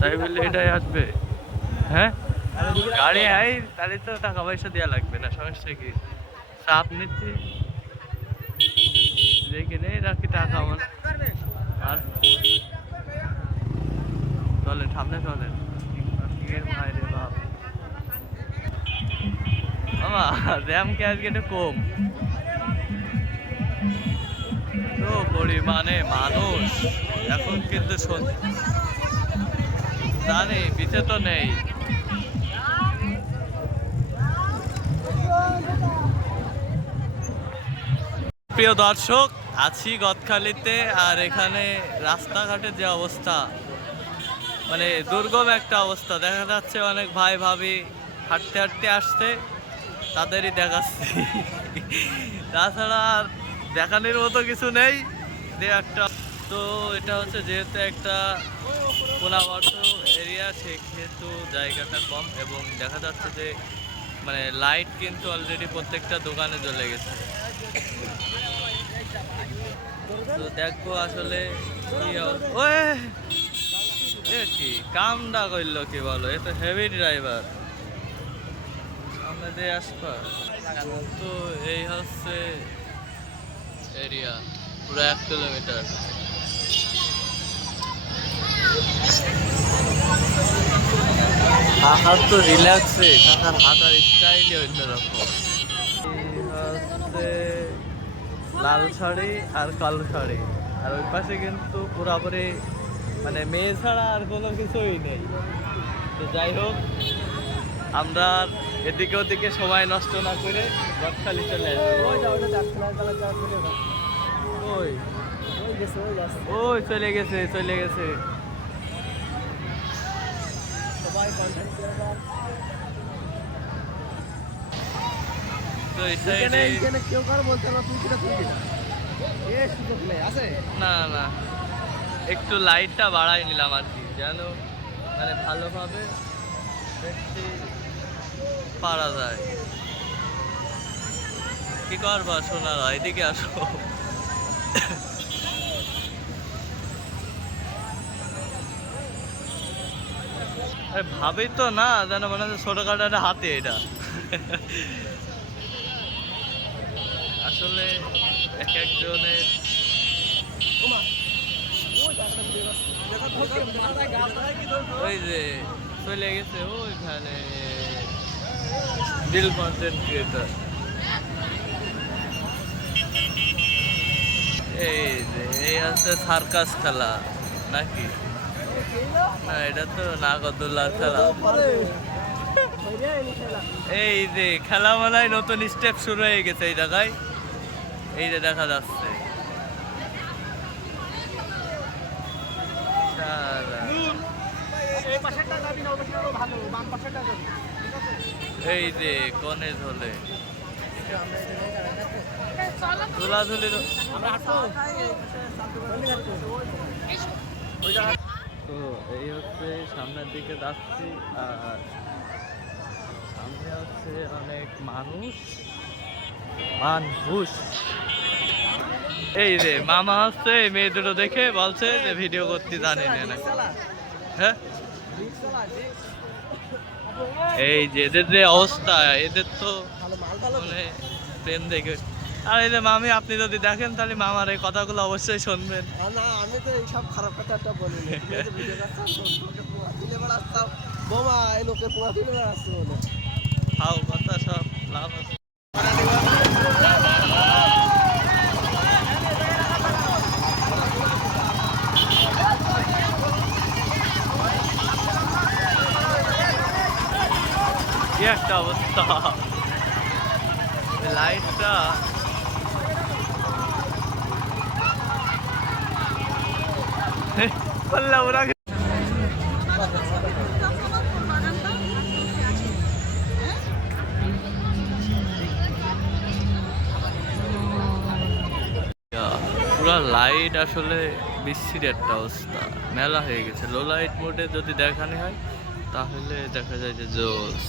তাই বললে এটাই আসবে। হ্যাঁ? গাড়ি আই তাহলে তো টাকা পয়সা দেওয়া লাগবে না, সমস্যা কি? চাপ নিচ্ছে। দেখে নেই রাখি টাকা আমার। আর চলেন, সামনে চলেন। এর বাপ। মামা, র্যাম কে আজকে একটু কম? তো পরিমাণে মানুষ। এখন কিন্তু শোন- জানি পিছে তো নেই প্রিয় দর্শক, আছি গদখালিতে আর এখানে রাস্তাঘাটের যে অবস্থা মানে দুর্গম একটা অবস্থা। দেখা যাচ্ছে অনেক ভাই, ভাবি হাঁটতে হাঁটতে আসতে তাদেরই দেখাচ্ছি। তাছাড়া আর দেখানোর মতো কিছু নেই, যে একটা তো এটা হচ্ছে যেহেতু একটা কোনাবর্ত এরিয়া সেহেতু জায়গাটা কম এবং দেখা যাচ্ছে যে মানে লাইট কিন্তু অলরেডি প্রত্যেকটা দোকানে জ্বলে গেছে। তো দেখব আসলে কি অব- ওয়ে এ কি, কামডা করল কি বলো? এ তো হেভি ড্রাইভার সামনে দিয়ে আসবা। তো এই হচ্ছে এরিয়া পুরো এক কিলোমিটার কাকার তো রিল্যাক্সে কাকার হাঁটার স্টাইলই অন্যরকম। লাল শাড়ি আর কালো শাড়ি আর ওই পাশে কিন্তু পুরাপুরি মানে মেয়ে ছাড়া আর কোনো কিছুই নেই। তো যাই হোক আমরা এদিকে ওদিকে সময় নষ্ট না করে গদখালি চলে আসব। ওই ওই চলে গেছে চলে গেছে। তো এই সাইডে না না। একটু লাইটটা বাড়াই নিলাম আর কি যেন মানে ভালোভাবে দেখতে পারা যায়। কি করবা শোনারা এদিকে আসো। আরে ভাবি তো না, যেন মনে হচ্ছে ছোটখাটো একটা হাতে এটা। আসলে এক একজনের ওই যে, চলে গেছে ওইখানে দিল কন্টেন্ট ক্রিয়েটর এই যে, এই হচ্ছে সার্কাস খেলা, নাকি? না এটা তো নাগদুল্লার খেলা। এই যে খেলা মেলায় নতুন স্টেপ শুরু হয়ে গেছে এই জায়গায়। এই যে দেখা যাচ্ছে। এই যে কনে ধলে ধুলাধুলি তো এই হচ্ছে সামনের দিকে যাচ্ছি, আর সামনে হচ্ছে অনেক মানুষ মানুষ। এই রে মামা হচ্ছে, এই মেয়ে দুটো দেখে বলছে যে ভিডিও করতে জানি না হ্যাঁ? এই যে এদের যে অবস্থা, এদের তো মানে প্রেম দেখে আর এই যে মামি আপনি যদি দেখেন তাহলে মামার এই কথাগুলো অবশ্যই শুনবেন। না আমি তো এইসব খারাপ কথাটা বেড়াচ্ছো বোমা এই লোকে পোঙা তুলে বেড়াচ্ছে বলে। খাও কথা সব লাভ আছে। একটা অবস্থা। লাইটটা পুরো লাইট আসলে বিশ্রী একটা অবস্থা। মেলা হয়ে গেছে। লো লাইট মোডে যদি দেখানো হয়, তাহলে দেখা যায় যে জোস